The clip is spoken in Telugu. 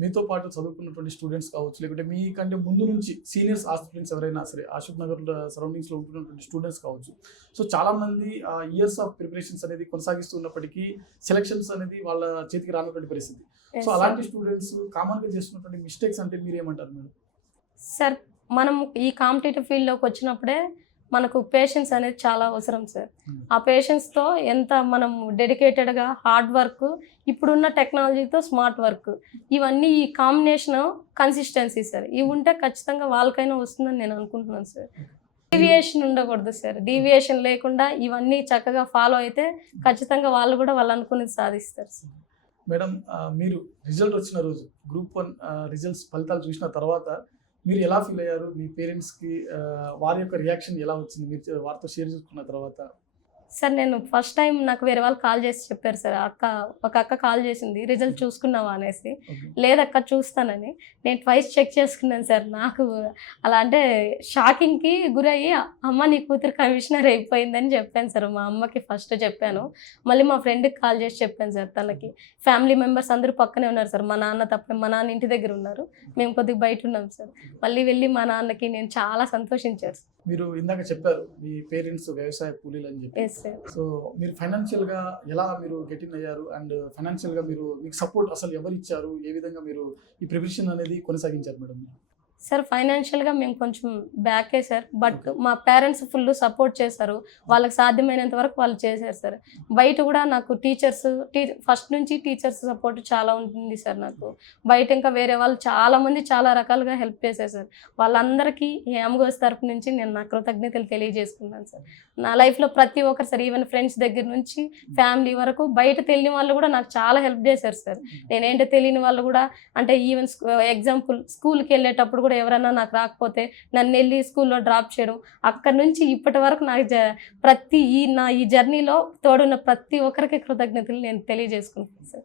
మీతో పాటు చదువుకున్నటువంటి స్టూడెంట్స్ కావచ్చు, లేకుంటే మీకంటే ముందు నుంచి సీనియర్స్ స్టూడెంట్స్ ఎవరైనా సరే, అశోక్ నగర్ సరౌండింగ్స్‌లో ఉంటున్నటువంటి స్టూడెంట్స్ కావచ్చు. సో, చాలామంది ఇయర్స్ ఆఫ్ ప్రిపరేషన్స్ అనేది కొనసాగిస్తూ ఉన్నప్పటికీ సెలక్షన్స్ అనేది వాళ్ళ చేతికి రానటువంటి పరిస్థితి. So, yes sir. అలాంటి స్టూడెంట్స్ కామన్‌గా చేస్తున్నటువంటి మిస్టేక్స్ అంటే మీరేమంటారు మేడం? సార్, మనం ఈ కాంపిటీటివ్ ఫీల్డ్‌లోకి వచ్చినప్పుడే మనకు పేషెన్స్ అనేది చాలా అవసరం సార్. ఆ పేషెన్స్‌తో ఎంత మనం డెడికేటెడ్‌గా హార్డ్ వర్క్, ఇప్పుడున్న టెక్నాలజీతో స్మార్ట్ వర్క్, ఇవన్నీ ఈ కాంబినేషన్ కన్సిస్టెన్సీ సార్. ఇవి ఉంటే ఖచ్చితంగా వాళ్ళకైనా వస్తుందని నేను అనుకుంటున్నాను సార్. డీవియేషన్ ఉండకూడదు సార్. డీవియేషన్ లేకుండా ఇవన్నీ చక్కగా ఫాలో అయితే ఖచ్చితంగా వాళ్ళు కూడా వాళ్ళు అనుకున్నది సాధిస్తారు సార్. మేడం, మీరు రిజల్ట్ వచ్చిన రోజు గ్రూప్ 1 రిజల్ట్స్ ఫలితాలు చూసిన తర్వాత మీరు ఎలా ఫీల్ అయ్యారు? మీ పేరెంట్స్‌కి వారి యొక్క రియాక్షన్ ఎలా వచ్చింది? మీరు వారితో షేర్ చేసుకున్న తర్వాత? సార్, నేను ఫస్ట్ టైం నాకు వేరే వాళ్ళు కాల్ చేసి చెప్పారు సార్. ఒక అక్క కాల్ చేసింది, రిజల్ట్ చూసుకున్నావా అనేసి. ఓకే. లేదక్క చూస్తానని. నేను ట్వైస్ చెక్ చేసుకున్నాను సార్. నాకు అలా అంటే షాకింగ్‌కి గురయ్యి, అమ్మ నీ కూతురు కమిషనర్ అయిపోయిందని చెప్పాను సార్. మా అమ్మకి ఫస్ట్ చెప్పాను. మళ్ళీ మా ఫ్రెండ్‌కి కాల్ చేసి చెప్పాను సార్ తనకి. ఫ్యామిలీ మెంబర్స్ అందరూ పక్కనే ఉన్నారు సార్. మా నాన్న తప్ప, మా నాన్న ఇంటి దగ్గర ఉన్నారు. మేము కొద్దిగా బయట ఉన్నాం సార్. మళ్ళీ వెళ్ళి మా నాన్నకి నేను చాలా సంతోషించారు సార్. మీరు ఇందాక చెప్పారు మీ పేరెంట్స్ వ్యవసాయ కూలీలు అని చెప్పి. Yes sir. సో, మీరు ఫైనాన్షియల్‌గా ఎలా మీరు గెట్ ఇన్ అయ్యారు? అండ్ ఫైనాన్షియల్‌గా మీకు సపోర్ట్ అసలు ఎవరిచ్చారు? ఏ విధంగా మీరు ఈ ప్రిపరేషన్ అనేది కొనసాగించారు మేడం? సార్, ఫైనాన్షియల్‌గా మేము కొంచెం బ్యాకే సార్. బట్ మా పేరెంట్స్ ఫుల్ సపోర్ట్ చేశారు. వాళ్ళకి సాధ్యమైనంత వరకు వాళ్ళు చేశారు సార్. బయట కూడా నాకు ఫస్ట్ నుంచి టీచర్స్ సపోర్ట్ చాలా ఉంటుంది సార్ నాకు. బయట ఇంకా వేరే వాళ్ళు చాలామంది చాలా రకాలుగా హెల్ప్ చేశారు సార్. వాళ్ళందరికీ ఈ యామ్గోస్ తరపు నుంచి నేను నా కృతజ్ఞతలు తెలియజేసుకున్నాను సార్. నా లైఫ్‌లో ప్రతి ఒక్కరు సార్, ఈవెన్ ఫ్రెండ్స్ దగ్గర నుంచి ఫ్యామిలీ వరకు బయట తెలియని వాళ్ళు కూడా నాకు చాలా హెల్ప్ చేశారు సార్. నేనేంటో తెలియని వాళ్ళు కూడా, అంటే ఈవెన్ ఎగ్జాంపుల్ స్కూల్‌కి వెళ్ళేటప్పుడు కూడా ఎవరైనా నాకు రాకపోతే నన్ను వెళ్ళి స్కూల్లో డ్రాప్ చేయడం. అక్కడి నుంచి ఇప్పటి వరకు నాకు ఈ జర్నీలో తోడున్న ప్రతి ఒక్కరికి కృతజ్ఞతలు నేను తెలియజేసుకుంటాను సార్.